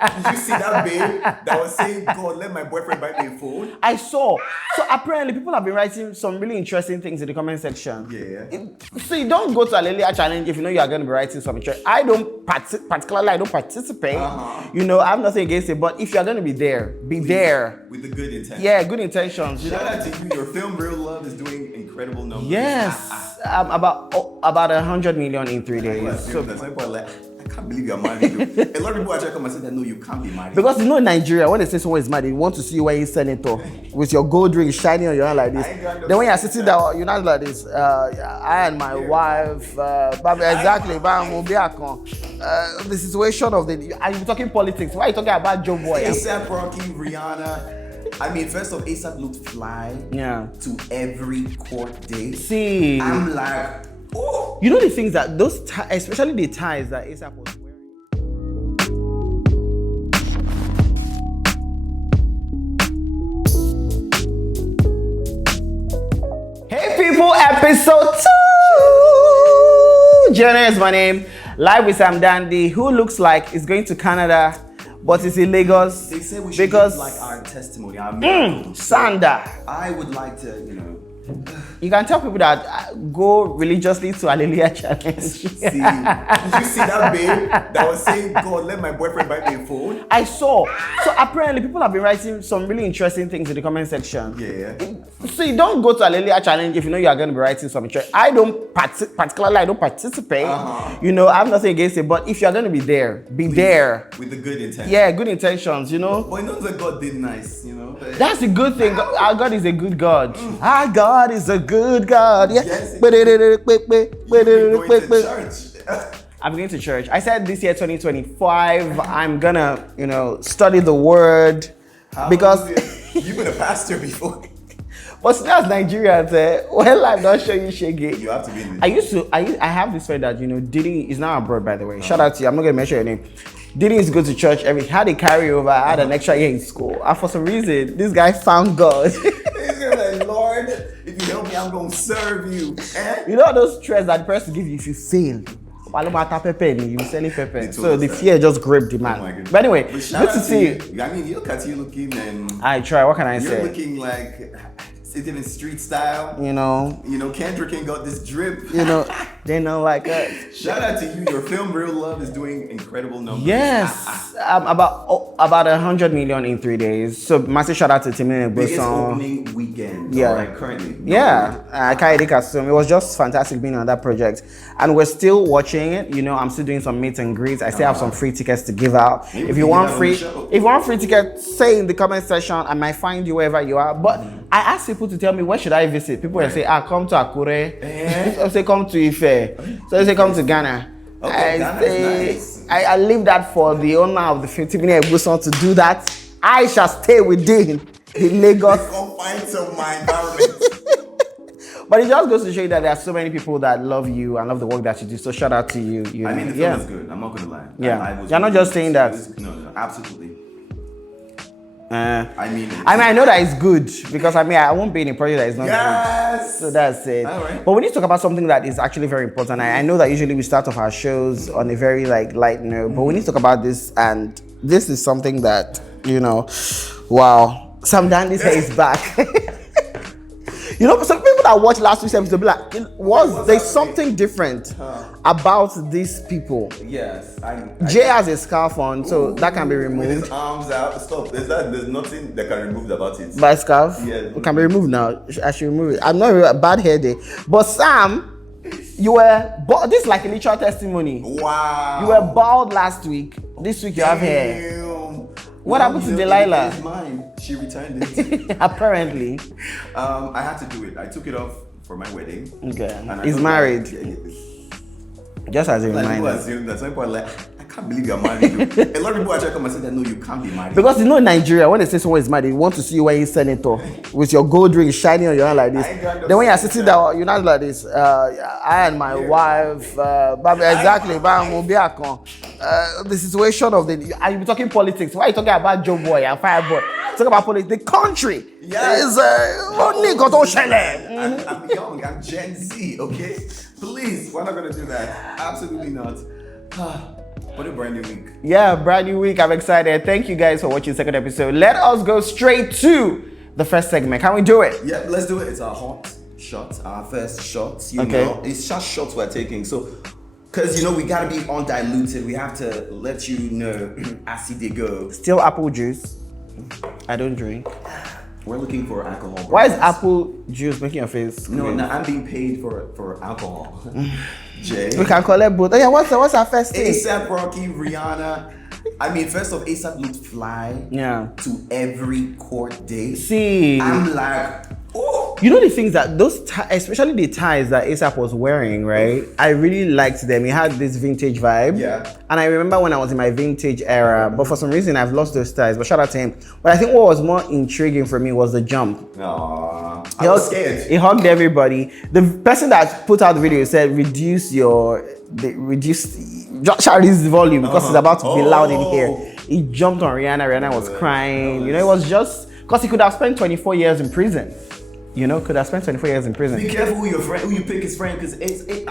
Did you see that babe that was saying, God, let my boyfriend buy me a phone? I saw. So apparently people have been writing some really interesting things in the comment section. Yeah. So you don't go to a Alelia challenge if you know you are going to be writing some interest. I don't participate. You know, I have nothing against it. But if you are going to be there, be there. With the good intentions. Yeah, good intentions. Shout out to you. Your film Real Love is doing incredible numbers. Yes. About 100 million in 3 days. So that's why people are like, I can't believe you're married. A lot of people actually come and say that no, you can't be married. Because you know in Nigeria, when they say someone is married, they want to see you wearing senator with your gold ring shining on your hand like this. Then when you're sitting down, you're not like this. I and my wife, exactly, the situation of the, and you're talking politics. Why are you talking about Joe Boy? ASAP Rocky, Rihanna. I mean, first off, ASAP looked fly to every court date. See, I'm like, oh. You know the things that those, especially the ties that ASAP was wearing. Hey people, episode 2. Jenna is my name. Live with Sam Dandy, who looks like is going to Canada, but is in Lagos. They say we should give like our testimony, our miracle. Sanda. I would like to, You can tell people that go religiously to Hallelujah Challenge. See, did you see that babe that was saying, God, let my boyfriend buy me a phone? I saw. So apparently people have been writing some really interesting things in the comment section. Yeah. So you don't go to Hallelujah Challenge if you know you are going to be writing some interest. I don't participate. You know, I have nothing against it. But if you are going to be there, be there. With the good intentions. Yeah, good intentions, you know. But it knows that God did nice, That's the good thing. Our God is a good God. Our God is a good God. Yeah. Yes. You're going to church. I'm going to church. I said this year, 2025, I'm gonna, study the word. Because you've been a pastor before. But that's Nigerians. Well, I'm not sure you shaggy. You have to be in this. I have this friend that, Diddy is now abroad, by the way. Shout out to you. I'm not going to mention your name. Diddy used to go to church had a carryover. I had an extra year in school. And for some reason, this guy found God. He's like, Lord, if you help me, I'm going to serve you. You know those threats that the person gives you if you fail? You selling pepper. So the fear just gripped the man. Oh, but anyway, good to see you. I mean, you look at you looking and I try. What can I say? You're looking like sitting in street style. Kendrick ain't got this drip. They know like that. Shout out to you. Your film Real Love is doing incredible numbers. Yes. About 100 million in 3 days. So massive shout out to Tems and Tiwa Savage. Biggest opening weekend. Currently. It was just fantastic being on that project. And we're still watching it. I'm still doing some meet and greets. I still have some free tickets to give out. If you want free tickets, say in the comment section. I might find you wherever you are. But I asked people to tell me where should I visit. People will say, come to Akure. Or say come to Ife. So they say come to Ghana. Okay, nice. I leave that for the owner of the 15-minute Ebuson to do that. I shall stay within the Lagos. Confines of my environment. But it just goes to show you that there are so many people that love you and love the work that you do. So shout out to you. I mean, the film is good. I'm not going to lie. Yeah. You're not just saying that. No, absolutely. I know that it's good because I won't be in a project that is not good. So that's it. All right. But we need to talk about something that is actually very important. I know that usually we start off our shows on a very light note, but we need to talk about this, and this is something that wow, Sam Dandy's hair is back. Some people that watched last week's episode be like, there's something different about these people? Yes. Jay has a scarf on, so that can be removed. With his arms out. Stop. There's nothing that can be removed about it. By scarf? Yes. It can be removed now. I should remove it. I'm not a bad hair day. But Sam, you were bald. This is like a literal testimony. Wow. You were bald last week. This week you have hair. What happened to Delilah? It's mine. She returned it. Apparently. I had to do it. I took it off for my wedding. Okay. He's married. Just as a reminder. People assume that some people are like, I can't believe you're married. A lot of people actually come and say that no, you can't be married. Because in Nigeria, when they say someone is married, they want to see you wearing senator with your gold ring shining on your hand like this. Then when you're sitting down, you're not like this. I and my wife, exactly, the situation of and you be talking politics. Why are you talking about Joe Boy and Fireboy? Talk about politics. The country is I'm young. I'm Gen Z. Okay, please, we're not gonna do that. Absolutely not. What a brand new week. Yeah, brand new week. I'm excited. Thank you guys for watching the second episode. Let us go straight to the first segment. Can we do it? Yeah, let's do it. It's our hot shot, our first shot. You know, it's just shots we're taking. So, because, you know, we got to be undiluted. We have to let you know as they go. Still apple juice. I don't drink. We're looking for alcohol. Brands. Why is apple juice making your face? No, I'm being paid for alcohol. Jay. We can collect both. Oh yeah, what's our first thing? ASAP Rocky, Rihanna. I mean, first off, ASAP looked fly. Yeah. To every court date. See. I'm like, oh. You know the things that especially the ties that ASAP was wearing, right? I really liked them. It had this vintage vibe. Yeah. And I remember when I was in my vintage era, but for some reason I've lost those ties. But shout out to him. But I think what was more intriguing for me was the jump. Aww. I was scared. He hugged everybody. The person that put out the video said, reduce Charlie's volume because it's about to be loud in here. He jumped on Rihanna. Rihanna was crying. You know, it was just because he could have spent 24 years in prison. You know, could have spent 24 years in prison. Be careful who you pick as friend, because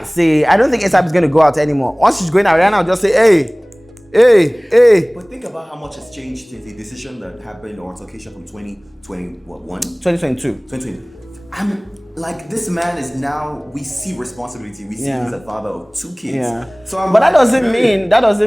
See, I don't think ASAP is going to go out anymore. Once she's going out, Rihanna will just say, hey. But think about how much has changed since the decision that happened or altercation from 2021? 2022. 2020. I'm like, this man is now, we see responsibility. We see he's a father of 2 kids. Yeah. So I'm but that doesn't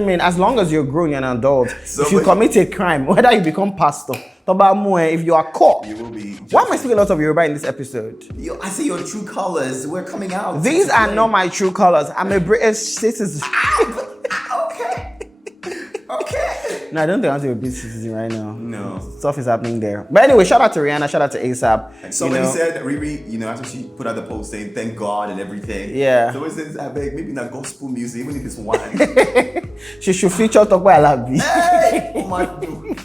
mean as long as you're grown, you're an adult. So if you commit a crime, whether you become pastor, if you are caught, you will be. Why am I speaking a lot of Yoruba in this episode? I see your true colors. We're coming out. These are not my true colors. I'm a British citizen. Okay. No, I don't think I'm a British citizen right now. No. Stuff is happening there. But anyway, shout out to Rihanna, shout out to ASAP. Somebody said, Riri, after she put out the post saying thank God and everything. Yeah. So it says, I beg, maybe not gospel music, even if it's one. She should feature Tokwe Alabi. Hey! Oh my God.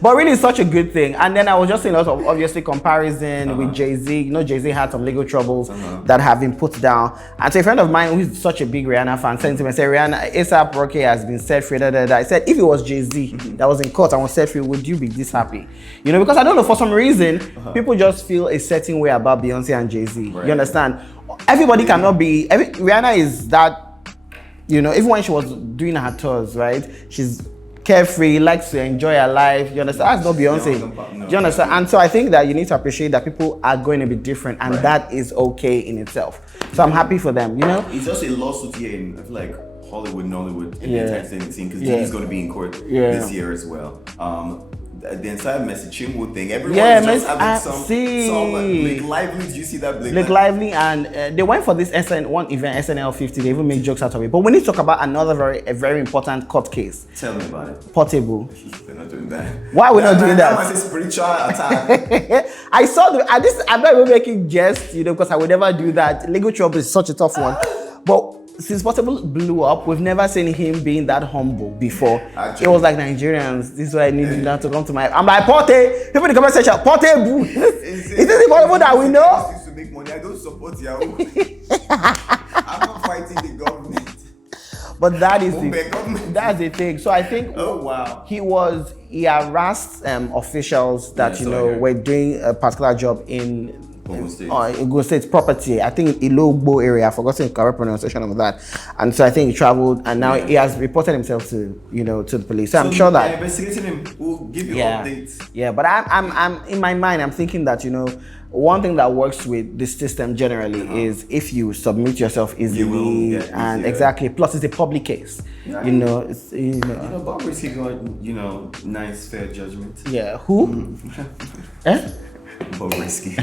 But really, it's such a good thing. And then I was just seeing a lot of, obviously, comparison with Jay-Z. You know, Jay-Z had some legal troubles that have been put down. And so a friend of mine who's such a big Rihanna fan sent him and said, Rihanna, ASAP Rocky has been set free. I said, if it was Jay-Z that was in court and was set free, would you be this happy? You know, because I don't know, for some reason, people just feel a certain way about Beyonce and Jay-Z. Right. You understand? Everybody cannot be, Rihanna is that, you know, even when she was doing her tours, right? She's carefree, likes to enjoy her life. You understand? That's not Beyonce. Do you understand? And so I think that you need to appreciate that people are going to be different, and that is okay in itself. So I'm happy for them, you know? It's just a lawsuit here in, I feel like, Hollywood and Nollywood in the entertainment scene, because Diddy's going to be in court this year as well. The entire Messi Chinwo thing, everyone is just having some Blake Lively. Did you see that Blake Lively? And they went for this one event, SNL 50. They even made jokes out of it. But we need to talk about another very important court case. Tell me about it. Portable. They're not doing that. Why are we not doing that? That was a spiritual attack. I saw I'm not even making jest, you know, because I would never do that. Legal trouble is such a tough one. But since Portable blew up, we've never seen him being that humble before. Actually, it was like, Nigerians, this is why I need you now to come to my... I'm like, Porte! People in the comment section, Portable! Is this the Portable that we know? To make money. I don't support Yahoo. I'm not fighting the government. But that's the thing. So I think he harassed officials that, were doing a particular job in Ogun State property. I think Ilogbo area. I forgot the correct pronunciation of that. And so I think he traveled, and now he has reported himself to the police. So I'm sure that investigating him will give you updates. Yeah, but I'm in my mind, I'm thinking that one thing that works with this system generally is if you submit yourself easily and exactly. Plus, it's a public case. Yeah. Bob Risky got nice fair judgment. Yeah. Who? Bob Risky.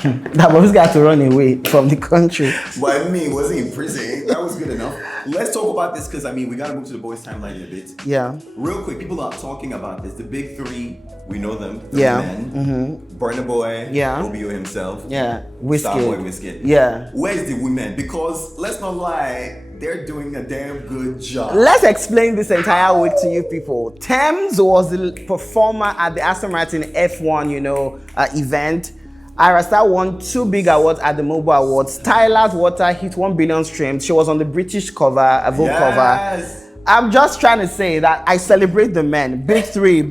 That was got to run away from the country. But I mean, was he in prison? That was good enough. Let's talk about this because we gotta move to the boys' timeline a bit. Yeah. Real quick, people are talking about this. The big three, we know them. The men. Burna Boy. Yeah. OBO himself. Yeah. Wizkid. Starboy Wizkid. Yeah. Where's the women? Because let's not lie, they're doing a damn good job. Let's explain this entire week to you people. Tems was the performer at the Aston Martin F1, event. Ayra Starr won 2 big awards at the Mobile Awards. Tyler's Water hit 1 billion streams. She was on the British cover, a Vogue cover. I'm just trying to say that I celebrate the men. Big three.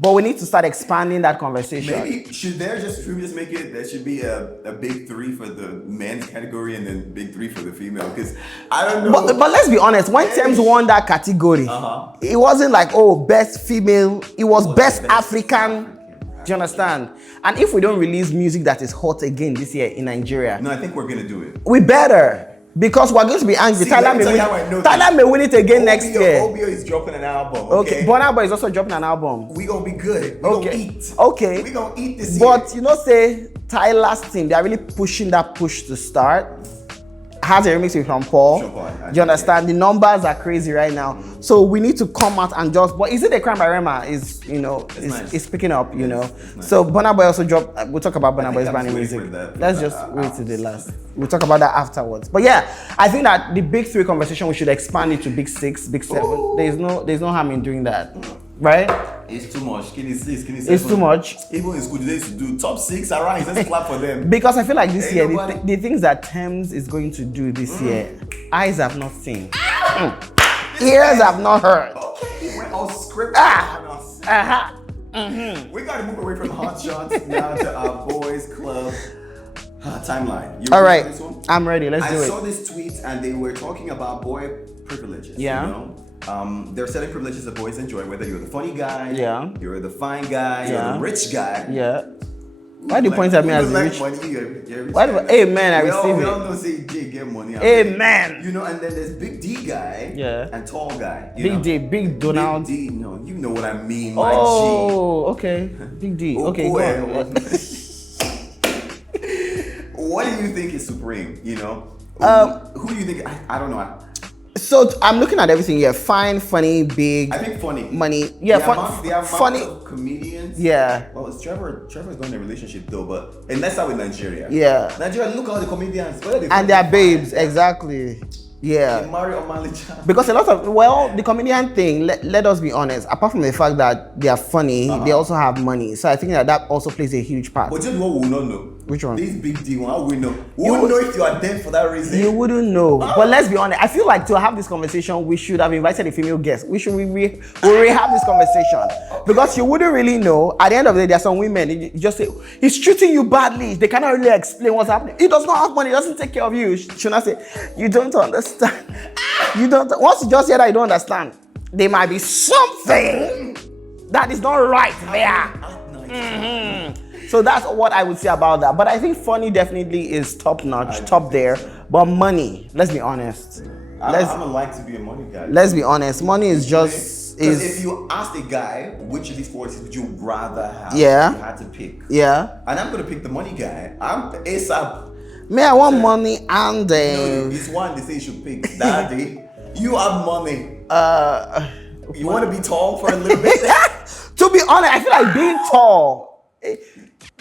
But we need to start expanding that conversation. Maybe should we just make it? There should be a big 3 for the men's category and then big 3 for the female. Because I don't know. But let's be honest. When Tems won that category, it wasn't like best female. It was best African. Do you understand? And if we don't release music that is hot again this year in Nigeria, no, I think we're gonna do it. We better. Because we're going to be angry. Tyler may win it again next year. OBO is dropping an album. Okay. Burna Boy is also dropping an album. We gonna be good. We gonna eat. Okay. We gonna eat this year. But say Tyler's team, they are really pushing that push to start. Has a remix with Sean Paul. Do you understand? The numbers are crazy right now. So we need to come out and but is it a crime by Rema? Is picking up, Nice. So Burna Boy also dropped. We'll talk about Burna Boy's brand new music. Let's just wait to the last. We'll talk about that afterwards. But yeah, I think that the big 3 conversation, we should expand it to big 6, big 7. Ooh. There's no harm in doing that. Right? It's too much. Skinny 6, skinny 7. It's too much. Even in school, they used to do top 6 arise. Let's clap for them. Because I feel like this year, the things that Tems is going to do this year, eyes have not seen. Ears have not heard. Okay, we're all scripted on us. We got to move away from hot shots now to our boys club timeline. You all right, this one? I'm ready. Let's do it. I saw this tweet and they were talking about boy privileges. Yeah. There are certain privileges that boys enjoy, whether you're the funny guy, you're the fine guy, you're the rich guy. Yeah. Why do you point at me as rich? Money, you're rich Why do amen, I receive we it. all know say J get money. Amen. And then there's Big D guy and tall guy. Big D, Big Donald. Big D, no, you know what I mean, my G. Okay. Big D. Okay, go on. What do you think is supreme, Who do you think, I don't know. So I'm looking at everything here. Fine, funny, big. I think funny. Money. Yeah, funny. Of comedians. Yeah. Well, it's Trevor's not in a relationship though, and let's start with Nigeria. Yeah. Nigeria, look at all the comedians. And they're babes, exactly. Yeah. Because a lot of, the comedian thing, let us be honest, apart from the fact that they are funny, they also have money. So I think that also plays a huge part. But you know what we will not know? Which one? This Big D one, how we know? We won't know if you are dead for that reason. You wouldn't know. But let's be honest, I feel like to have this conversation, we should have invited a female guest. We'll have this conversation. Because you wouldn't really know. At the end of the day, there are some women, you just say, he's treating you badly. They cannot really explain what's happening. He does not have money, he doesn't take care of you. Should I say, you don't understand. Once you just hear that you don't understand, there might be something that is not right there. So that's what I would say about that. But I think funny definitely is top notch, top there. But money, let's be honest. I don't like to be a money guy. Let's be honest. Money is just Because if you ask a guy which of these forces would you rather have, you had to pick. Yeah. And I'm gonna pick the money guy. I'm ASAP. Me, I want money and No, it's one they say you should pick. Daddy, you have money. You want to be tall for a little bit? To be honest, I feel like being tall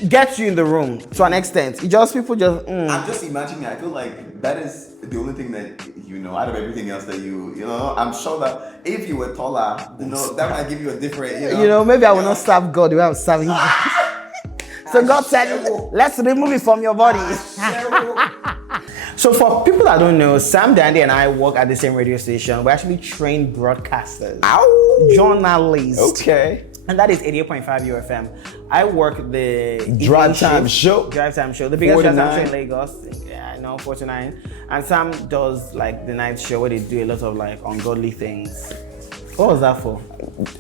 gets you in the room to an extent. I'm just imagining. I feel like that is the only thing that out of everything else that I'm sure that if you were taller, that might give you a different. Maybe I will not serve God the way I'm serving you. So God said, let's remove it from your body. So for people that don't know, Sam Dandy and I work at the same radio station. We're actually trained broadcasters, journalists. Okay. And that is 88.5 UFM. I work the Drive Time Show. The biggest drive time show in Lagos. Yeah, I know, 49. And Sam does the night show where they do a lot of ungodly things. What was that for?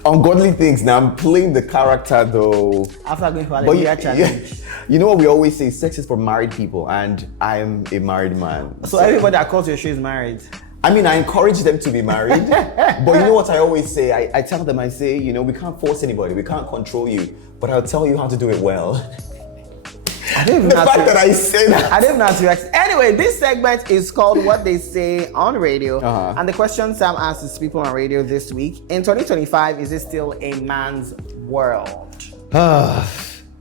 Ungodly things. Now I'm playing the character though. After going for a challenge. You know what we always say? Sex is for married people, and I'm a married man. So everybody that calls your show is married. I mean, I encourage them to be married, but you know what I always say? I tell them, I say, we can't force anybody, we can't control you, but I'll tell you how to do it well. I don't know I say that. I didn't know how to react. Anyway, this segment is called What They Say on Radio. And the question Sam asks people on radio this week, in 2025, is it still a man's world?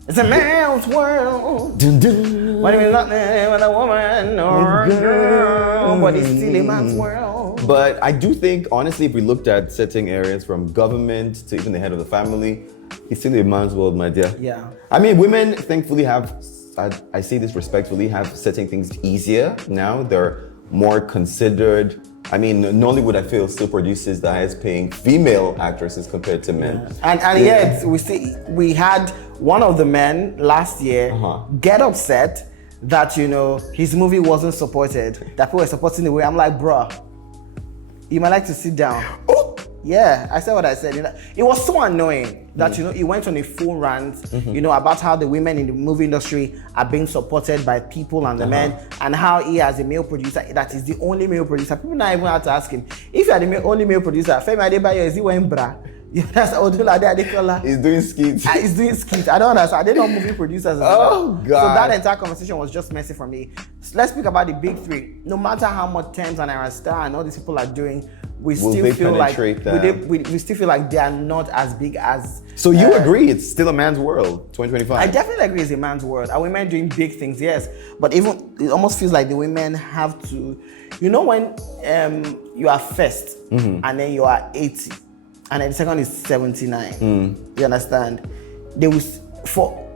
It's a man's world. What if it's not there with a woman or a girl? But it's still a man's world. But I do think, honestly, if we looked at certain areas from government to even the head of the family, it's still a man's world, my dear. Yeah. I mean, women thankfully have, I say this respectfully, have certain things easier now. They're more considered. I mean, Nollywood, I feel, still produces the highest paying female actresses compared to men. And yet, we had one of the men last year get upset that, you know, his movie wasn't supported, that people were supporting the way. I'm like, bruh, you might like to sit down. Oh! Yeah, I said what I said. You know, it was so annoying that, you know, he went on a full rant, you know, about how the women in the movie industry are being supported by people and the men, and how he, as a male producer, that is the only male producer. People now even have to ask him, if you are the only male producer, Femi Adebayo, is he wearing bra? That's Odula Adekola. He's doing skits. He's doing skits. I don't understand. They're not movie producers as well. God. So that entire conversation was just messy for me. So let's speak about the big three. No matter how much Tems and Ayra Starr and all these people are doing, we still feel like we still feel like they are not as big as. So you agree it's still a man's world, 2025? I definitely agree it's a man's world. Are women doing big things? Yes, but even it almost feels like the women have to. You know when you are first and then you are 80, and then the second is 79. You understand? They will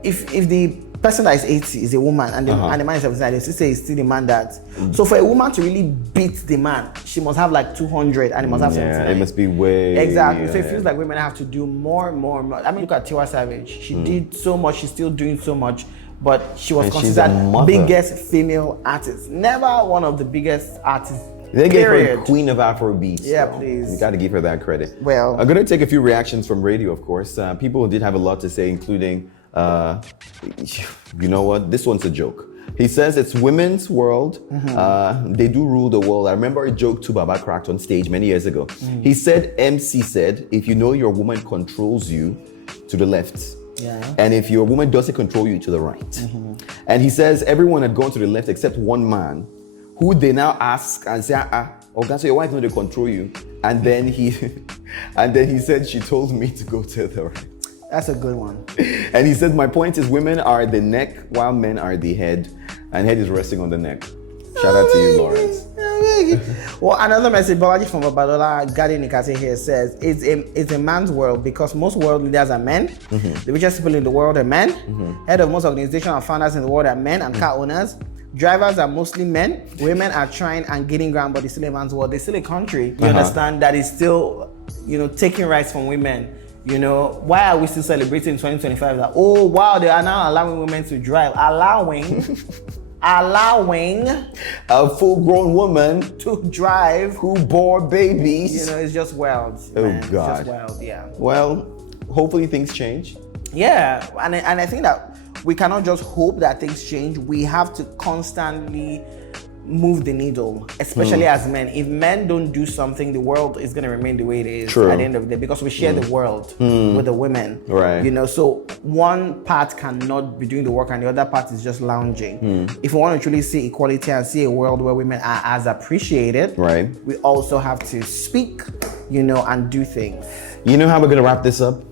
if the person that is 80 is a woman and the man is 79, they still say it's still the man that. So for a woman to really beat the man, she must have like 200 and he must have 79. It must be way. Exactly. So it feels like women have to do more. I mean, look at Tiwa Savage. She did so much. She's still doing so much. But she was considered biggest female artist. Never one of the biggest artists. They gave her Queen of Afrobeat. Yeah, please. You got to give her that credit. Well, I'm going to take a few reactions from radio, of course. People did have a lot to say, including, you know what? This one's a joke. He says it's women's world. They do rule the world. I remember a joke too Baba cracked on stage many years ago. He said, MC said, if you know your woman controls you, to the left. Yeah. And if your woman doesn't control you, to the right. And he says everyone had gone to the left except one man, who they now ask and say, okay, so your wife knows they control you. And then he said, she told me to go to the right. That's a good one. And he said, my point is women are the neck while men are the head, and head is resting on the neck. Shout out to you, Lawrence. Well, another message, Babaji from Babalola Gadi Nikase here says, it's a man's world because most world leaders are men. The richest people in the world are men. Head of most organizations and founders in the world are men, and car owners. Drivers are mostly men. Women are trying and gaining ground, but it's still a man's world. It's still a country, you understand, that is still, you know, taking rights from women. You know, why are we still celebrating 2025 that, oh wow, they are now allowing women to drive, allowing a full-grown woman to drive who bore babies. You know, it's just wild. Oh man. God. It's just wild, yeah. Well, hopefully things change. Yeah, and I think that we cannot just hope that things change. We have to constantly move the needle, especially as men. If men don't do something, the world is going to remain the way it is at the end of the day, because we share the world with the women. Right. You know, so one part cannot be doing the work and the other part is just lounging. If we want to truly see equality and see a world where women are as appreciated, we also have to speak, you know, and do things. You know how we're going to wrap this up?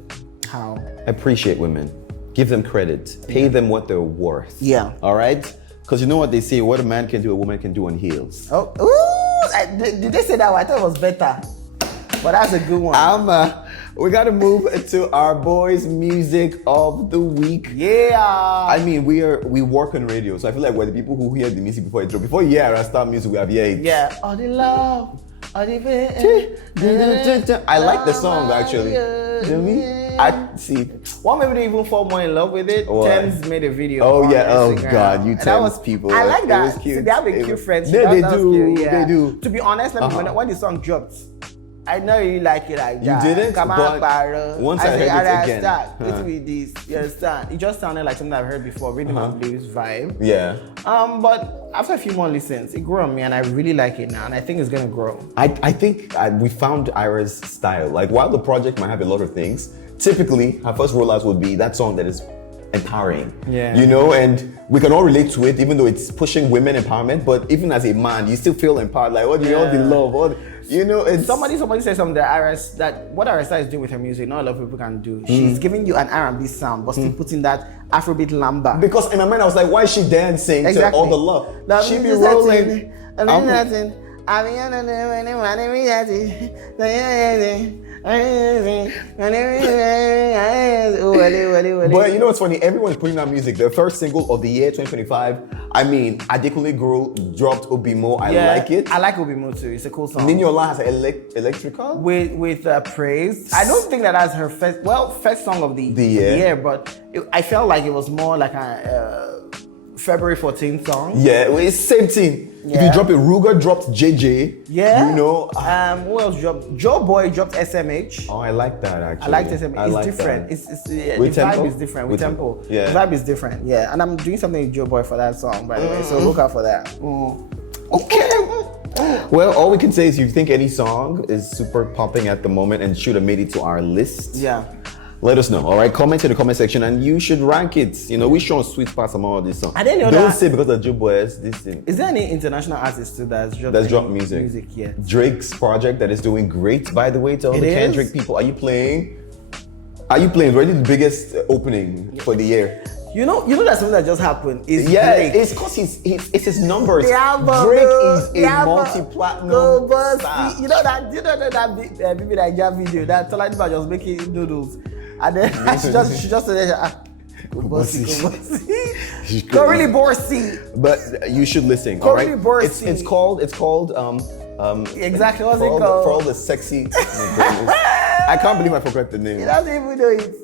How? Appreciate women. Give them credit. Pay them what they're worth. Yeah. All right? Because you know what they say, what a man can do, a woman can do on heels. Oh, ooh, did they say that? I thought it was better. But that's a good one. We got to move to our boys' music of the week. Yeah. I mean, we work on radio, so I feel like we're the people who hear the music before it drops. Before you hear Ayra Starr music, we have heard. Yeah. All the love, all the I like the song, actually. I see. What made me even fall more in love with it? Tems made a video. Oh yeah. Oh God, you Tems people. I like that. It was cute. See, they have a cute friendship. They do. Yeah. They do. To be honest, when the song dropped, I know you like it like that. You didn't? Come on, but once I heard it again. It with this. You understand? It just sounded like something I've heard before. Rhythm and blues vibe. Yeah. But after a few more listens, it grew on me, and I really like it now, and I think it's gonna grow. I think we found Ayra's style. Like, while the project might have a lot of things, typically her first rollouts would be that song that is empowering. Yeah. You know, and we can all relate to it, even though it's pushing women empowerment. But even as a man, you still feel empowered. Like, what do you all the love? You know, it's somebody said something that what Ayra Starr is doing with her music, not a lot of people can do. She's giving you an R&B sound, but still putting that Afrobeat lamba. Because in my mind, I was like, why is she dancing to all the love? She be rolling. But you know what's funny? Everyone's putting out music. The first single of the year 2025. I mean, Adekunle Gold dropped Obimo. I like it. I like Obimo too. It's a cool song. Niniola has electrical with praise. I don't think that's her first song of the year, but I felt like it was more like a February 14th song. Yeah, it's same thing. Yeah. If you drop it, Ruger dropped JJ. Yeah. You know. Who else dropped? Joe Boy dropped SMH. Oh, I like that actually. I like SMH. It's different. The vibe is different. With tempo. Yeah. The vibe is different. Yeah. And I'm doing something with Joe Boy for that song, by the way. So look out for that. Okay. Well, all we can say is if you think any song is super popping at the moment and should have made it to our list. Yeah. Let us know, all right? Comment in the comment section and you should rank it. You know, we show sweet spots among all these songs. I didn't know Don't say because of Joe Boys, this thing. Is there any international artist too that's dropped music? Yeah. Drake's project that is doing great, by the way, to all the Kendrick people. Are you playing? Already the biggest opening for the year. You know that's something that just happened. Drake. It's because it's his numbers. Drake is a multi-platinum star. You know that Bibi Naija video that Tolani was making noodles. And then she just said, go really bossy. But you should listen. All right. It's called. Exactly. What's it called? For all the sexy. I can't believe I forgot the name. He doesn't even know it.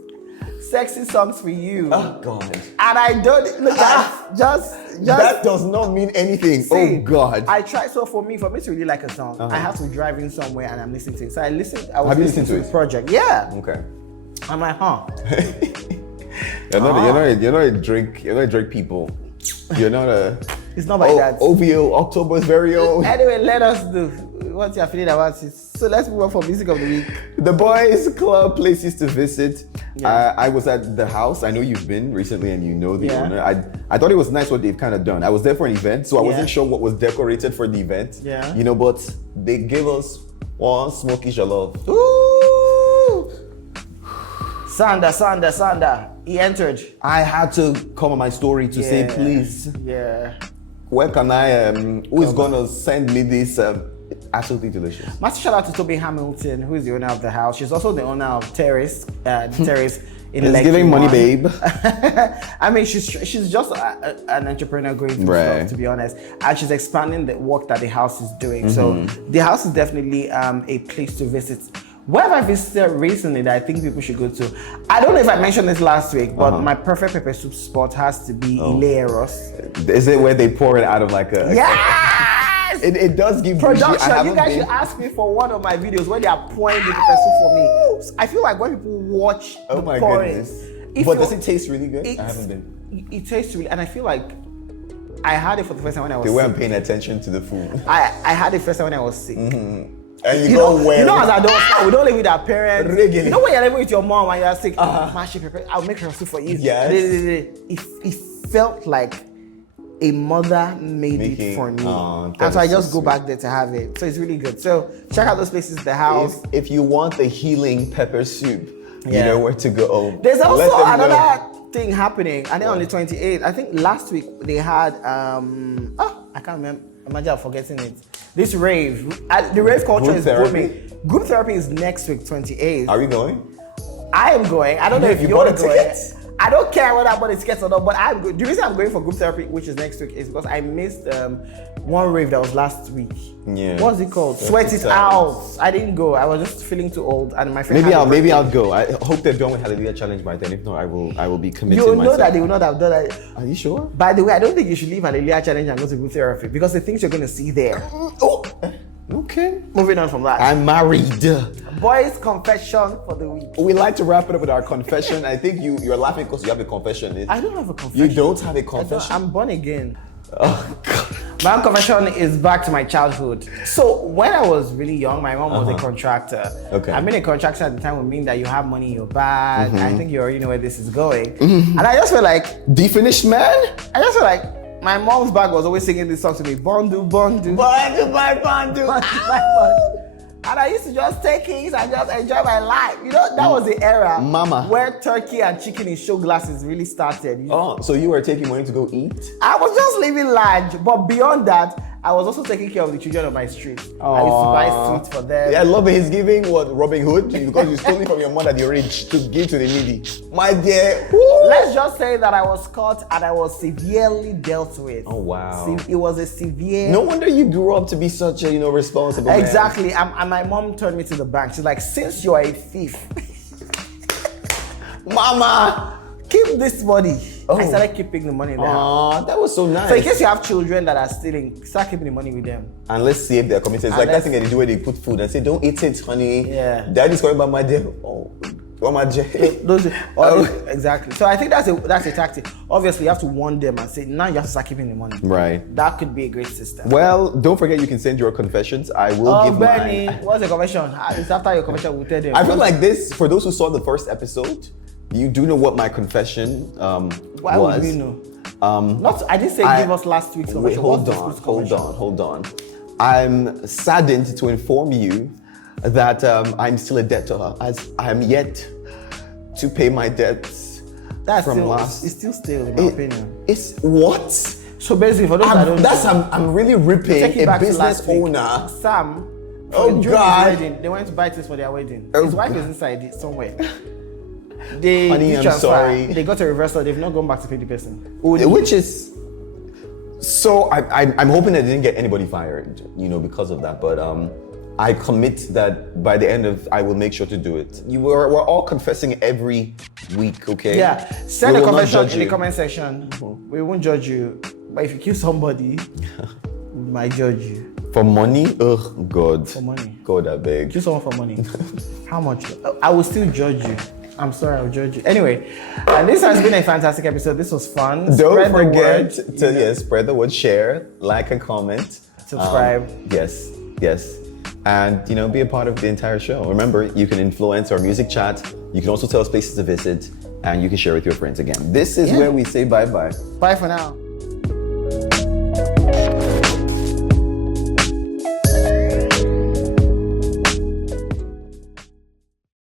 Sexy songs for you. Oh God. And I don't look at just that does not mean anything. See, oh God. I try. So for me to really like a song, I have to drive in somewhere and I'm listening to it. So I listened. Have you listened to this project? Yeah. Okay. I'm like, You're not a Drake people. You're not a. It's not like that. OVO, October's very own. Anyway, let us do what you're feeling about it. So let's move on for music of the week. The Boys Club, places to visit. Yeah. I was at the house. I know you've been recently and you know the owner. I thought it was nice what they've kind of done. I was there for an event, so I wasn't sure what was decorated for the event. Yeah. You know, but they gave us one smoky jollof. Ooh! Sanda. He entered. I had to come on my story to say, please. Yeah. Where can I, who is going to send me this? Absolutely delicious. Massive shout out to Toby Hamilton, who is the owner of the house. She's also the owner of Terrace. Terrace in Lekki. Giving money, babe. I mean, she's just an entrepreneur going through stuff, to be honest. And she's expanding the work that the house is doing. So the house is definitely a place to visit. Where have I visited recently that I think people should go to? I don't know if I mentioned this last week, but my perfect pepper soup spot has to be Ileros. Is it where they pour it out of like a... Yes! It does give production. You guys should ask me for one of my videos where they are pouring the pepper soup for me. I feel like when people watch the pouring... But does it taste really good? I haven't been. It tastes really... And I feel like I had it for the first time when I was sick. They weren't paying attention to the food. I had it first time when I was sick. And you know, as adults, we don't live with our parents. You know when you're living with your mom and you're sick, I'll make her soup for you. Yes. It felt like a mother made it for me. And so I just go back there to have it. So it's really good. So check out those places, the house. If you want the healing pepper soup, you know where to go. There's also another thing happening. And then on the 28th, I think last week they had, I can't remember. Imagine I'm forgetting it. This rave. The rave culture is booming. Group therapy is next week, 28th. Are we going? I am going. I don't know if you're going. I don't care whether I bought the tickets or not, but I'm going. The reason I'm going for group therapy, which is next week, is because I missed one rave that was last week. Yeah. What's it called? Sweat It Out. I didn't go. I was just feeling too old, and my friend. Maybe I'll go. I hope they're done with Hallelujah Challenge by then. If not, I will be committing myself. You know that they will not have done that. Are you sure? By the way, I don't think you should leave Hallelujah Challenge and go to group therapy because the things you're going to see there. Okay. Moving on from that. I'm married. Boys' confession for the week. We like to wrap it up with our confession. I think you're laughing because you have a confession. I don't have a confession. You don't have a confession? I'm born again. Oh, God. My confession is back to my childhood. So when I was really young, my mom was a contractor. Okay. I mean, a contractor at the time would mean that you have money in your bag. I think you already know where this is going. And I just felt like... The finished man? I just felt like my mom's bag was always singing this song to me. Bondu, bondu. Bondu, my bondu. And I used to just take things and just enjoy my life. You know, that was the era where turkey and chicken in show glasses really started. Oh, so you were taking money to go eat? I was just living large. But beyond that, I was also taking care of the children of my street. I used to buy sweets for them. Yeah, I love it. He's giving what, Robin Hood? Because you stole it from your mother at your age to give to the needy. My dear. Woo! Let's just say that I was caught and I was severely dealt with. Oh, wow. It was a severe... No wonder you grew up to be such a, responsible man. Exactly. And my mom turned me to the bank. She's like, since you are a thief, Mama, keep this money. Oh. I started keeping the money there. Aww, that was so nice. So in case you have children that are stealing, start keeping the money with them. And let's see if they're committed. It's like that thing that they do where they put food and say, don't eat it, honey. Yeah. Daddy's coming by my dear. Oh, my dear. Exactly. So I think that's a tactic. Obviously, you have to warn them and say, now you have to start keeping the money. Right. That could be a great system. Well, don't forget you can send your confessions. I will give Benny, mine. what's the confession? It's after your confession, we'll tell them. I feel like this, for those who saw the first episode, you do know what my confession Why was. would we know? I didn't say give us last week's confession. Hold on. I'm saddened to inform you that I'm still a debtor, as I am yet to pay my debts from last. It's still stale, in my opinion. It's what? So basically, for those that don't know, I'm really ripping a business owner. Sam, Oh God! Wedding, they went to buy things for their wedding. Oh, his wife is inside it somewhere. Honey, I'm sorry. They got a reversal. They've not gone back to pay the person. Which is so. I'm hoping that they didn't get anybody fired, because of that. But I commit that by the end of, I will make sure to do it. We're all confessing every week, okay? Yeah. Send a confession in the comment section. We won't judge you, but if you kill somebody, we might judge you. For money? Ugh, God. For money. God, I beg. Kill someone for money. How much? I will still judge you. I'm sorry, I'll judge you. Anyway, this has been a fantastic episode. This was fun. Don't forget to spread the word, share, like and comment. Subscribe. Yes. And, be a part of the entire show. Remember, you can influence our music chat. You can also tell us places to visit. And you can share with your friends again. This is where we say bye-bye. Bye for now.